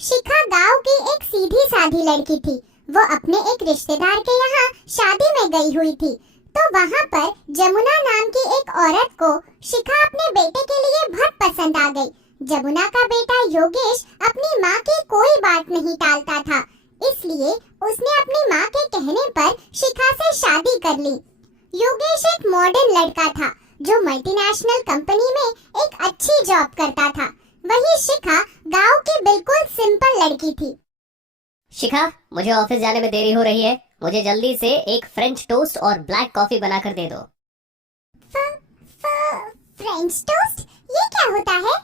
शिखा गांव की एक सीधी साधी लड़की थी। वो अपने एक रिश्तेदार के यहाँ शादी में गई हुई थी। तो वहाँ पर जमुना नाम की एक औरत को शिखा अपने बेटे के लिए बहुत पसंद आ गई। जमुना का बेटा योगेश अपनी माँ की कोई बात नहीं टालता था, इसलिए उसने अपनी माँ के कहने पर शिखा से शादी कर ली। योगेश एक मॉडर्न लड़का था जो मल्टीनेशनल कंपनी में एक अच्छी जॉब करता था। वही शिखा गांव की बिल्कुल सिंपल लड़की थी। शिखा, मुझे ऑफिस जाने में देरी हो रही है। मुझे जल्दी से एक फ्रेंच टोस्ट और ब्लैक कॉफी बनाकर दे दो। French toast? ये क्या होता है?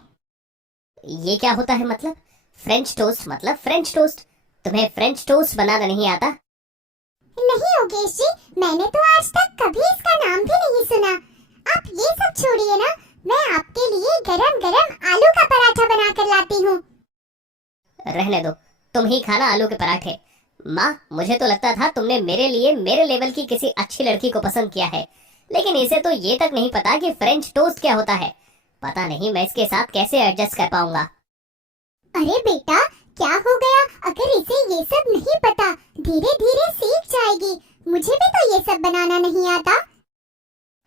ये क्या होता है मतलब? फ्रेंच टोस्ट मतलब फ्रेंच टोस्ट। तुम्हें फ्रेंच टोस्ट बनाना नहीं आता? नहीं योगेश जी, मैंने तो आज तक कभी इसका नाम भी नहीं सुना। आप ये सब छोड़िए ना, मैं आपके लिए गरम गरम आलू का पराठा बनाकर लाती हूँ। रहने दो, तुम ही खाना आलू के पराठे। माँ, मुझे तो लगता था तुमने मेरे लिए मेरे लेवल की किसी अच्छी लड़की को पसंद किया है, लेकिन इसे तो ये तक नहीं पता कि फ्रेंच टोस्ट क्या होता है। पता नहीं मैं इसके साथ कैसे एडजस्ट कर पाऊंगा। अरे बेटा, क्या हो गया? अगर इसे ये सब नहीं पता, धीरे धीरे सीख जाएगी। मुझे भी तो ये सब बनाना नहीं आता।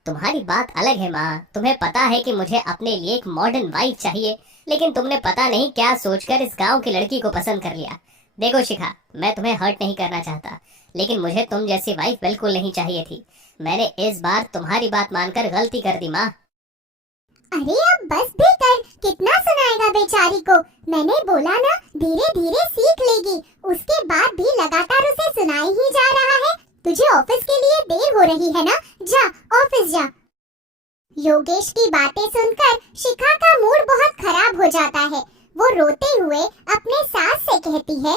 तुम्हारी बात अलग है माँ, तुम्हें पता है कि मुझे अपने लिए एक मॉडर्न वाइफ चाहिए, लेकिन तुमने पता नहीं क्या सोचकर इस गांव की लड़की को पसंद कर लिया। देखो शिखा, मैं तुम्हें हर्ट नहीं करना चाहता, लेकिन मुझे तुम जैसी वाइफ बिल्कुल नहीं चाहिए थी। मैंने इस बार तुम्हारी बात मानकर गलती कर दी माँ। अरे अब बस भी कर, कितना सुनाएगा बेचारी को। मैंने बोला ना, धीरे धीरे सीख लेगी। उसके बाद भी लगातार उसे सुनाई ही जा रहा है। तुझे ऑफिस के लिए देर हो रही है ना, जा ऑफिस जा। योगेश की बातें सुनकर शिखा का मूड बहुत खराब हो जाता है। वो रोते हुए अपने सास से कहती है,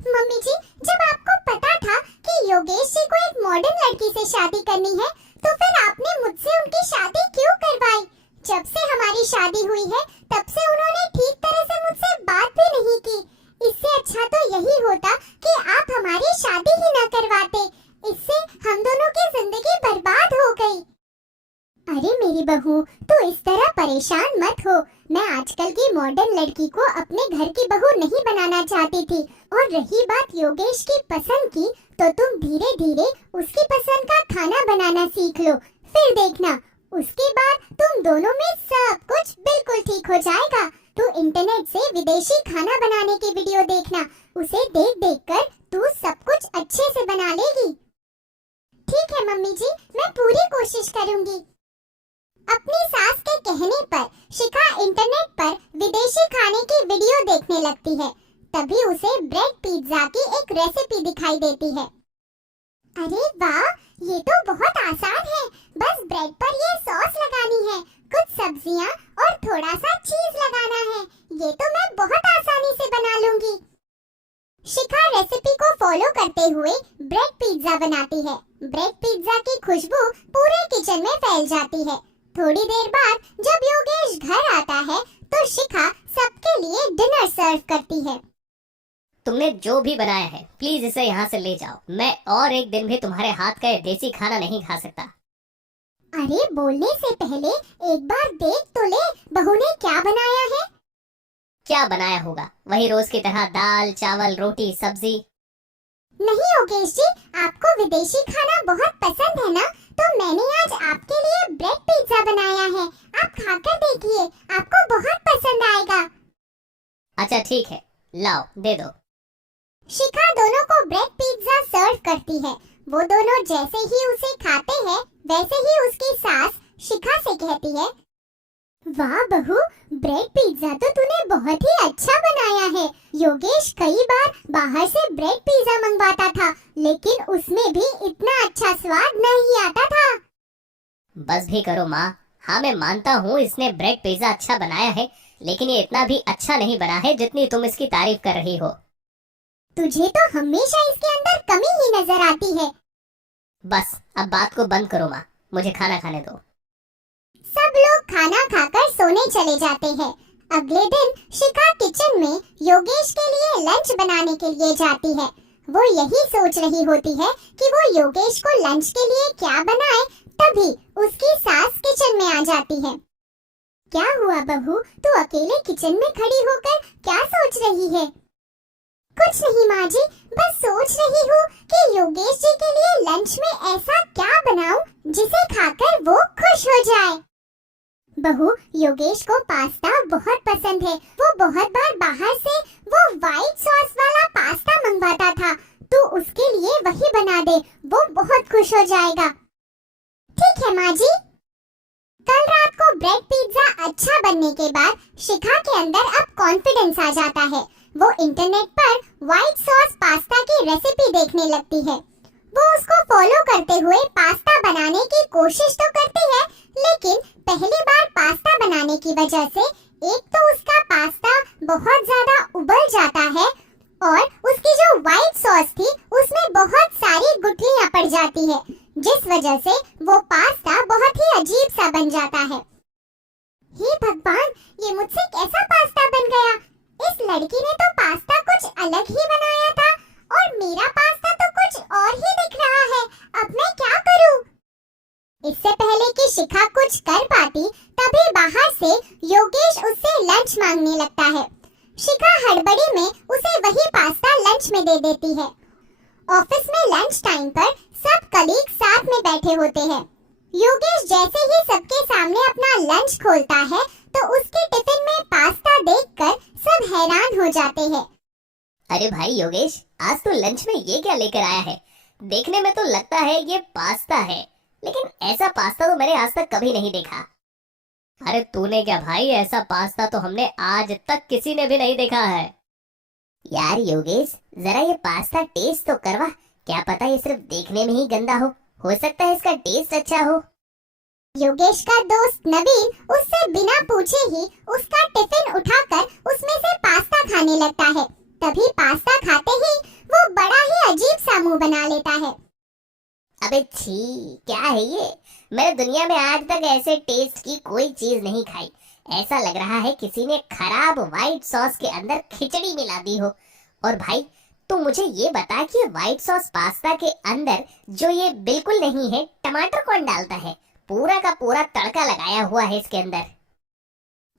मम्मी जी, जब आपको पता था कि योगेश जी को एक मॉडर्न लड़की से शादी करनी है, तो फिर आपने मुझसे उनकी शादी क्यों करवाई? जब से हमारी शादी हुई है, तब से उन्होंने ठीक तरह से मुझसे बात भी नहीं की। इससे अच्छा तो यही होता कि आप हमारी शादी ही न करवाते। इससे हम दोनों की जिंदगी बर्बाद हो गई। अरे मेरी बहू, तो इस तरह परेशान मत हो। मैं आजकल की मॉडर्न लड़की को अपने घर की बहू नहीं बनाना चाहती थी। और रही बात योगेश की पसंद की, तो तुम धीरे धीरे उसकी पसंद का खाना बनाना सीख लो। फिर देखना, उसके बाद तुम दोनों में सब कुछ बिल्कुल ठीक हो जाएगा। तू इंटरनेट से विदेशी खाना बनाने की वीडियो देखना। उसे देख देख कर तू सब कुछ अच्छे से बना लेगी। ठीक है मम्मी जी, मैं पूरी कोशिश करूंगी। अपनी सास के कहने पर शिखा इंटरनेट पर विदेशी खाने की वीडियो देखने लगती है। तभी उसे ब्रेड पिज्जा की एक रेसिपी दिखाई देती है। अरे वाह, ये तो बहुत आसान है। बस ब्रेड पर ये सॉस लगानी है, कुछ सब्जियां और थोड़ा सा चीज लगाना है। ये तो मैं बहुत आसानी से बना लूंगी। शिखा रेसिपी को फॉलो करते हुए ब्रेड पिज्जा बनाती है। ब्रेड पिज्जा की खुशबू पूरे किचन में फैल जाती है। थोड़ी देर बाद जब योगेश घर आता है, तो शिखा सबके लिए डिनर सर्व करती है। तुमने जो भी बनाया है, प्लीज इसे यहाँ से ले जाओ। मैं और एक दिन भी तुम्हारे हाथ का ये देसी खाना नहीं खा सकता। अरे बोलने से पहले एक बार देख तो ले, बहू ने क्या बनाया है। क्या बनाया होगा? वही रोज की तरह दाल चावल रोटी सब्जी। नहीं योगेश जी, आपको विदेशी खाना बहुत पसंद है ना, तो मैंने आज आपके लिए ब्रेड पिज्जा बनाया है। आप खाकर देखिए, आपको बहुत पसंद आएगा। अच्छा ठीक है, लाओ दे दो। शिखा दोनों को ब्रेड पिज्जा सर्व करती है। वो दोनों जैसे ही उसे खाते हैं, वैसे ही उसकी सास शिखा से कहती है, वाह बहू, ब्रेड पिज्जा तो तूने बहुत ही अच्छा बनाया है। योगेश कई बार बाहर से ब्रेड पिज्जा मंगवाता था, लेकिन उसमें भी इतना अच्छा स्वाद नहीं आता था। बस भी करो माँ। हाँ मैं मानता हूँ इसने ब्रेड पिज्जा अच्छा बनाया है, लेकिन ये इतना भी अच्छा नहीं बना है जितनी तुम इसकी तारीफ कर रही हो। तुझे तो हमेशा इसके अंदर कमी ही नजर आती है। बस अब बात को बंद करो माँ, मुझे खाना खाने दो। सब लोग खाना खाकर सोने चले जाते हैं। अगले दिन शिखा किचन में योगेश के लिए लंच बनाने के लिए जाती है। वो यही सोच रही होती है कि वो योगेश को लंच के लिए क्या बनाए, तभी उसकी सास किचन में आ जाती है। क्या हुआ बहू, तू अकेले किचन में खड़ी होकर क्या सोच रही है? कुछ नहीं माँ जी, बस सोच रही हूँ कि योगेश जी के लिए लंच में ऐसा क्या बनाऊं जिसे खाकर वो खुश हो जाए। बहू, योगेश को पास्ता बहुत पसंद है। वो बहुत बार बाहर से वो व्हाइट सॉस वाला पास्ता मंगवाता था। तू उसके लिए वही बना दे, वो बहुत खुश हो जाएगा। ठीक है माँ जी। कल रात को ब्रेड पिज्जा अच्छा बनने के बाद शिखा के अंदर अब कॉन्फिडेंस आ जाता है। वो इंटरनेट पर व्हाइट सॉस पास्ता की रेसिपी देखने लगती है। वो उसको फॉलो करते हुए पास्ता बनाने की कोशिश तो करती है, लेकिन पहली बार पास्ता बनाने की वजह से एक तो उसका पास्ता बहुत ज्यादा उबल जाता है और उसकी जो व्हाइट सॉस थी उसमें बहुत सारी गुठलियां पड़ जाती है, जिस वजह से वो पास्ता बहुत ही अजीब सा बन जाता है। हे भगवान, ये मुझसे कैसा पास्ता बन गया? इस लड़की ने तो पास्ता कुछ अलग ही बनाया था और मेरा पास्ता तो कुछ और ही दिख रहा है। अब मैं क्या करूं? इससे पहले कि शिखा कुछ कर पाती, तभी बाहर से योगेश उससे लंच मांगने लगता है। शिखा हड़बड़ी में उसे वही पास्ता लंच में दे देती है। ऑफिस में लंच टाइम पर सब कलीग साथ में बैठे होते हैं। योगेश जैसे ही सबके सामने अपना लंच खोलता है तो उसके टिफिन में पास्ता देखकर सब हैरान हो जाते हैं। अरे भाई योगेश, आज तो लंच में ये क्या लेकर आया है? देखने में तो लगता है ये पास्ता है, लेकिन ऐसा पास्ता तो मैंने आज तक कभी नहीं देखा। अरे तूने क्या भाई, ऐसा पास्ता तो हमने आज तक किसी ने भी नहीं देखा है। यार योगेश, जरा ये पास्ता टेस्ट तो करवा, क्या पता ये सिर्फ देखने में ही गंदा हो सकता है इसका टेस्ट अच्छा हो। योगेश का दोस्त नवीन उससे बिना पूछे ही उसका टिफिन उठाकर उसमें से पास्ता खाने लगता है। तभी पास्ता खाते ही वो बड़ा ही अजीब सा मुंह बना लेता है। अबे छी, क्या है ये? मैंने दुनिया में आज तक ऐसे टेस्ट की कोई चीज नहीं खाई। ऐसा लग रहा है किसी ने खराब व्हाइट सॉस के अंदर खिचड़ी मिला दी हो। और भाई तू मुझे ये बता कि व्हाइट सॉस पास्ता के अंदर जो ये बिल्कुल नहीं है, टमाटर कौन डालता है? पूरा का पूरा तड़का लगाया हुआ है इसके अंदर।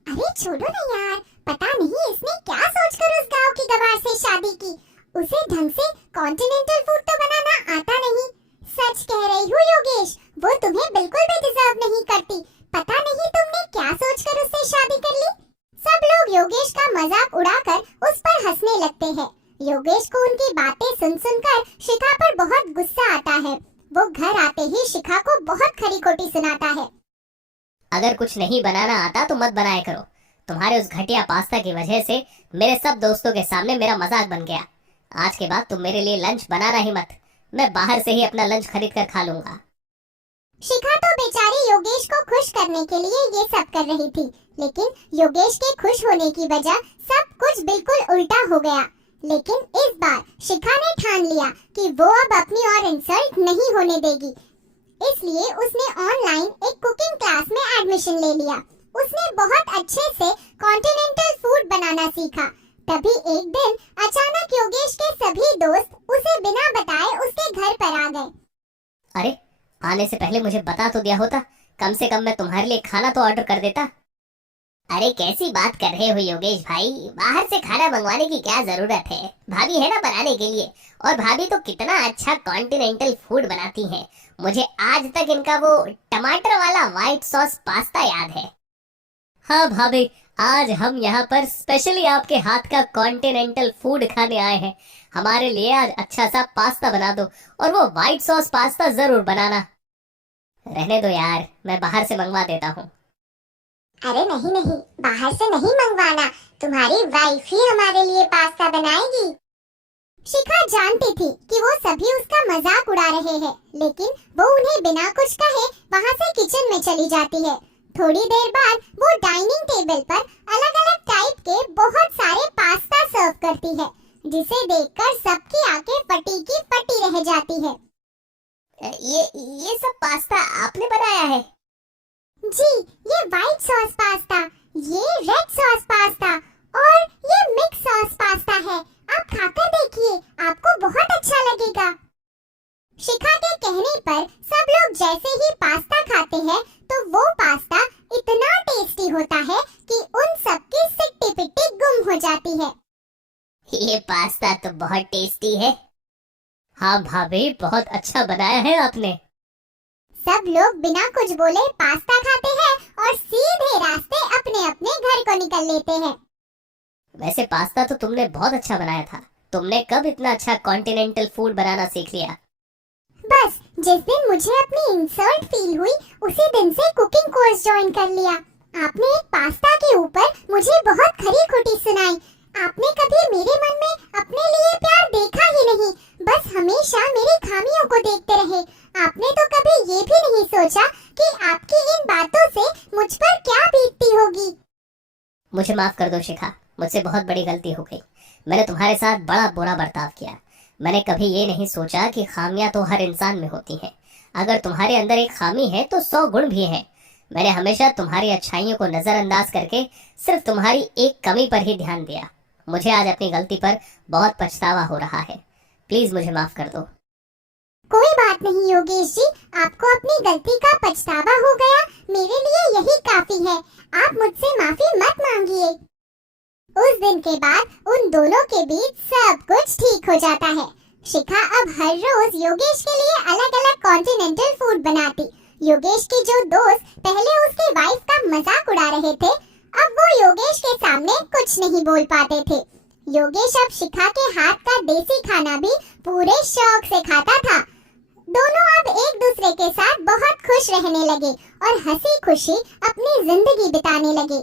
अरे छोड़ो ना यार, पता नहीं इसने क्या सोचकर उस गांव की गवार से शादी की। उसे ढंग से कॉन्टिनेंटल फूड तो बनाना आता नहीं। सच कह रही हूँ योगेश, वो तुम्हें बिल्कुल भी डिजर्व नहीं करती। पता नहीं तुमने क्या सोचकर उससे शादी कर ली। सब लोग योगेश का मजाक उड़ाकर उस पर हंसने लगते हैं। योगेश को उनकी बातें सुन सुनकर शिखा पर बहुत गुस्सा आता है। वो घर आते ही शिखा को बहुत खरी खोटी सुनाता है। अगर कुछ नहीं बनाना आता तो मत बनाया करो। तुम्हारे उस घटिया पास्ता की वजह से मेरे सब दोस्तों के सामने मेरा मजाक बन गया। आज के बाद तुम मेरे लिए लंच बनाना ही मत, मैं बाहर से ही अपना लंच खरीद कर खा लूंगा। शिखा तो बेचारी योगेश को खुश करने के लिए ये सब कर रही थी, लेकिन योगेश के खुश होने की वजह सब कुछ बिल्कुल उल्टा हो गया। लेकिन इस बार शिखा ने ठान लिया कि वो अब अपनी और इंसल्ट नहीं होने देगी। इसलिए उसने ऑनलाइन एक कुकिंग क्लास में एडमिशन ले लिया। उसने बहुत अच्छे से कॉन्टिनेंटल फूड बनाना सीखा। तभी एक दिन अचानक योगेश के सभी दोस्त उसे बिना बताए उसके घर पर आ गए। अरे आने से पहले मुझे बता तो दिया होता, कम से कम मैं तुम्हारे लिए खाना तो ऑर्डर कर देता। अरे कैसी बात कर रहे हो योगेश भाई, बाहर से खाना मंगवाने की क्या जरूरत है? भाभी है ना बनाने के लिए, और भाभी तो कितना अच्छा कॉन्टिनेंटल फूड बनाती हैं। मुझे आज तक इनका वो टमाटर वाला व्हाइट सॉस पास्ता याद है। हाँ भाभी, आज हम यहाँ पर स्पेशली आपके हाथ का कॉन्टिनेंटल फूड खाने आए हैं। हमारे लिए आज अच्छा सा पास्ता बना दो, और वो व्हाइट सॉस पास्ता जरूर बनाना। रहने दो यार, मैं बाहर से मंगवा देता हूँ। अरे नहीं नहीं, बाहर से नहीं मंगवाना, तुम्हारी वाइफ ही हमारे लिए पास्ता बनाएगी। शिखा जानती थी कि वो सभी उसका मजाक उड़ा रहे हैं, लेकिन वो उन्हें बिना कुछ कहे वहाँ से किचन में चली जाती है। थोड़ी देर बाद वो डाइनिंग टेबल पर अलग अलग टाइप के बहुत सारे पास्ता सर्व करती है, जिसे देखकर सबकी आंखें फटी की फटी रह जाती है। ये सब पास्ता आपने बनाया है? जी, ये व्हाइट सॉस पास्ता, ये रेड सॉस पास्ता और ये मिक्स सॉस पास्ता है। आप खाकर देखिए, आपको बहुत अच्छा लगेगा। शिखा के कहने पर सब लोग जैसे ही पास्ता खाते हैं तो वो पास्ता इतना टेस्टी होता ये पास्ता तो बहुत टेस्टी है। हाँ भाभी, बहुत अच्छा बनाया है आपने। सब लोग बिना कुछ बोले पास्ता खाते हैं और सीधे रास्ते अपने अपने घर को निकल लेते हैं। वैसे पास्ता तो तुमने बहुत अच्छा बनाया था। तुमने कब इतना अच्छा कॉन्टिनेंटल फूड बनाना सीख लिया? बस जिस दिन मुझे अपनी इंसल्ट फील हुई उसी दिन से कुकिंग कोर्स ज्वाइन कर लिया। आपने एक पास्ता के ऊपर मुझे बहुत खरी खोटी सुनाई। आपने कभी मेरे मन में अपने लिए प्यार देखा ही नहीं, बस हमेशा मेरी खामियों को देखते रहे। आपने तो कभी ये भी नहीं सोचा कि आपकी इन बातों से मुझ पर क्या बीतती होगी। मुझे माफ कर दो शिखा, मुझसे बहुत बड़ी गलती हो गई। मैंने तुम्हारे साथ बड़ा बुरा बर्ताव किया। मैंने कभी ये नहीं सोचा कि खामियां तो हर इंसान में होती हैं। अगर तुम्हारे अंदर एक खामी है तो 100 गुण भी हैं। मैंने हमेशा तुम्हारी अच्छाइयों को नजरअंदाज करके सिर्फ तुम्हारी एक कमी पर ही ध्यान दिया। मुझे आज अपनी गलती पर बहुत पछतावा हो रहा है। प्लीज मुझे माफ कर दो। कोई बात नहीं योगेश जी, आपको अपनी गलती का पछतावा हो गया, मेरे लिए यही काफी है। आप मुझसे माफी मत मांगिए। उस दिन के बाद उन दोनों के बीच सब कुछ ठीक हो जाता है। शिखा अब हर रोज योगेश के लिए अलग अलग कॉन्टिनेंटल फूड बनाती। योगेश के जो दोस्त पहले उसकी वाइफ का मजाक उड़ा रहे थे, अब वो योगेश के सामने कुछ नहीं बोल पाते थे। योगेश अब शिखा के हाथ का देसी खाना भी पूरे शौक से खाता था। दोनों अब एक दूसरे के साथ बहुत खुश रहने लगे और हंसी खुशी अपनी जिंदगी बिताने लगे।